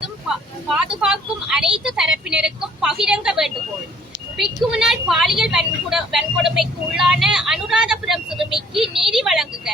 பாதுகாக்கும் அனைத்து தரப்பினருக்கும் பகிரங்க வேண்டுகோள். பிக்குவினால் பாலியல் வன்கொடுமைக்கு உள்ளான அனுராதபுரம் சிறுமிக்கு நீதி வழங்குக.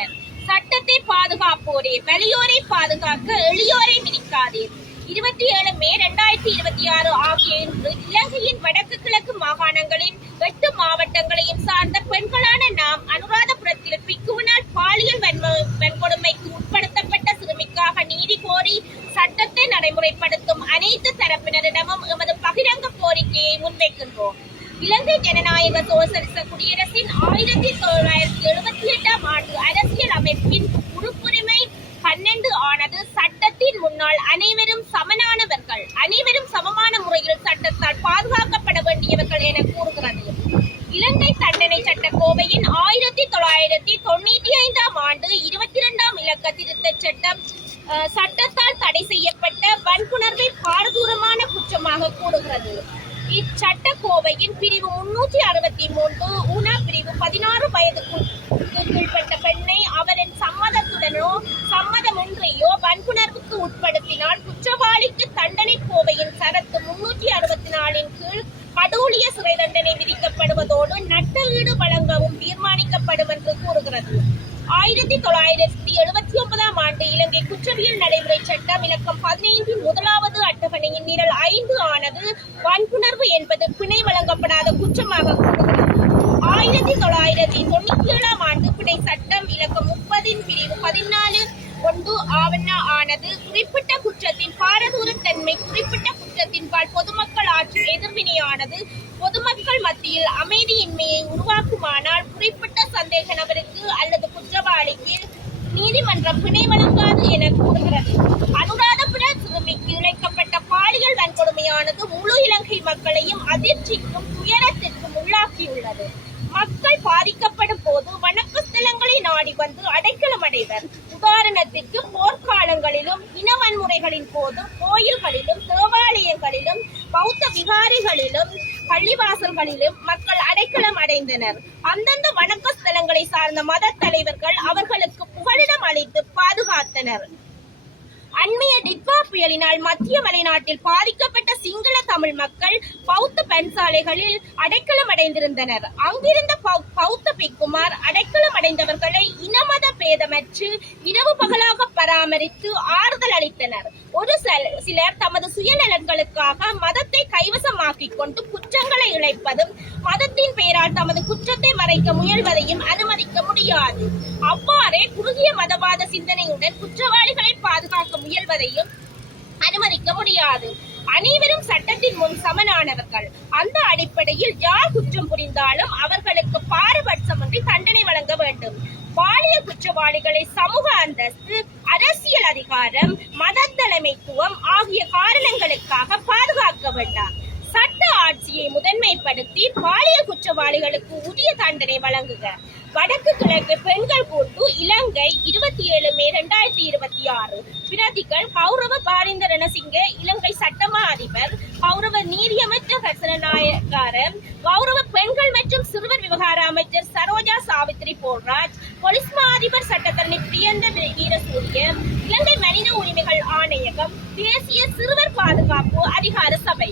சட்டத்தை பாதுகாப்போரே, வலியோரை பாதுகாக்க எளியோரை மிதிக்காதீர். 27 மே 2026 ஆகிய இன்று இலங்கையின் வடக்கு கிழக்கு மாகாணங்களின் 8 மாவட்டங்களையும் சார்ந்த பெண்களான நாம் அனுராதபுரத்தில் பிக்குவினால் பாலியல் வன்கொடுமைக்கு உட்படுத்தப்பட்ட சிறுமிக்காக நீதி கோரி சட்டத்தை நடைமுறைப்படுத்தும் அனைத்து தரப்பினரிடமும் எமது பகிரங்க கோரிக்கையை முன்வைக்கின்றோம். இலங்கை ஜனநாயக சோசலிச குடியரசின் 1978 ஆண்டு அரசியல் அமைப்பின் உறுப்புரிமை 12 ஆனது சட்டத்தின் முன்னால் அனைவரும் சமனானவர்கள், அனைவரும் சமமான முறையில் சட்டத்தால் பாதுகாக்கப்பட வேண்டியவர்கள் என கூறுகிறது. இலங்கை தண்டனை சட்ட கோவையின் 1995 ஆண்டு 22 இலக்க திருத்தச் சட்டம் சட்டத்தால் தடை செய்யப்பட்ட வன்புணர்வை பாரதூரமான குற்றமாக கூறுகிறது. இச்சட்ட கோவையின் பிரிவு 363 ஊனா பிரிவு 16 வயதுக்கு கீழ்பட்ட பெண்ணை அவரின் சம்மதத்துடனோ சம்மதமின்றியோ வன்புணர்வுக்கு உட்படுத்தினால் குற்றவாளிக்கு தண்டனை கோவையின் சரத்து 364 கீழ் கடூழிய சிறை தண்டனை விதிக்கப்படுவதோடு நட்ட ஈடு வழங்கவும் தீர்மானிக்கப்படும் என்று கூறுகிறது. 1979 ஆண்டு இலங்கை குற்றவியல் நடைமுறை சட்டம் இலக்கம் 15 முதலாவது அட்டவணையின் நிரல் 5 ஆனது வன்புணர்வு என்பது பிணை வழங்கப்படாத குற்றமாக கூறுகிறது. 1997 ஆண்டு பிணை சட்டம் இலக்கம் 30 பிரிவு 14 ஆவண ஆனது குறிப்பிட்ட குற்றத்தின் பாரதூரத்தன்மை குறிப்பிட்ட குற்றத்தின் பால் பொதுமக்கள் ஆற்றும் எதிர்வினையானது பொதுமக்கள் மத்தியில் அமைதியின்மையை உருவாக்குமானால் குறிப்பிட்ட சந்தேக நபருக்கு அல்லது குற்றவாளிக்கு நீதிமன்றம் பிணை வழங்காது என கூறுகிறது. அனுராதபுர சிறுமிக்கு இழைக்கப்பட்ட பாலியல் வன்கொடுமையானது முழு இலங்கை மக்களையும் அதிர்ச்சிக்கும் துயரத்திற்கும் உள்ளாக்கியுள்ளது. மக்கள் பாதிக்கப்படும் போது வணக்கஸ்தலங்களை நாடி வந்து அடைக்கலம் அடைவர். உதாரணத்திற்கு போர்க்காலங்களிலும் இன வன்முறைகளின் போதும் கோயில்களிலும் தேவாலயங்களிலும் பௌத்த விகாரிகளிலும் பள்ளிவாசல்களிலும் மக்கள் அடைக்கலம் அடைந்தனர். அந்தந்த வணக்கஸ்தலங்களை சார்ந்த மத தலைவர்கள் அவர்களுக்கு புகலிடம் அளித்து பாதுகாத்தனர். அண்மைய டிட்வா புயலினால் மத்திய மலைநாட்டில் பாதிக்கப்பட்ட சிங்கள தமிழ் மக்கள் பௌத்த பெண்சாலைகளில் அடைக்கலம் அடைந்திருந்தனர். அங்கிருந்த பௌத்த பிக்குமார் அடைக்கலம் அடைந்தவர்களை இனமத பேதமற்று இரவு பகலாக பராமரித்து ஆறுதல் அளித்தனர். ஒரு சிலர் தமது சுயநலன்களுக்காக மதத்தை கைவசமாக்கிக் கொண்டு குற்றங்களை இழைப்பதும் மதத்தின் பெயரால் தமது குற்றத்தை மறைக்க முயல்வதையும் அனுமதிக்க முடியாது. அவ்வாறே குறுகிய மதவாத சிந்தனையுடன் குற்றவாளிகளை பாதுகாக்க முயல்வதையும் அனுமதிக்க முடியாது. அனைவரும் சட்டத்தின் முன் சமனானவர்கள். அந்த அடிப்படையில் யார் குற்றம் புரிந்தாலும் அவர்களுக்கு பாரபட்சமின்றி தண்டனை வழங்க வேண்டும். பாலியல் குற்றவாளிகளை சமூக அந்தஸ்து, அரசியல் அதிகாரம், மத தலைமைத்துவம் ஆகிய காரணங்களுக்காக பாதுகாக்க வேண்டாம். சட்ட ஆட்சியை முதன்மைப்படுத்தி பாலியல் குற்றவாளிகளுக்கு உரிய தண்டனை வழங்குக. வடக்கு கிழக்கு பெண்கள் கூட்டு இலங்கை 27 மே 2026. பிரதிகள் கௌரவ பாரிந்த ரணசிங்க இலங்கை சட்டமா அதிபர், கௌரவ நீதியமைச்சர் ரசனநாயக்காரம், கௌரவ பெண்கள் மற்றும் சிறுவர் விவகார அமைச்சர் சரோஜா சாவித்ரி போல்ராஜ், பொலிஸ் மா அதிபர் சட்டத்தரணி பிரியந்த வீரசூரிய, இலங்கை மனித உரிமைகள் ஆணையகம், தேசிய சிறுவர் பாதுகாப்பு அதிகார சபை.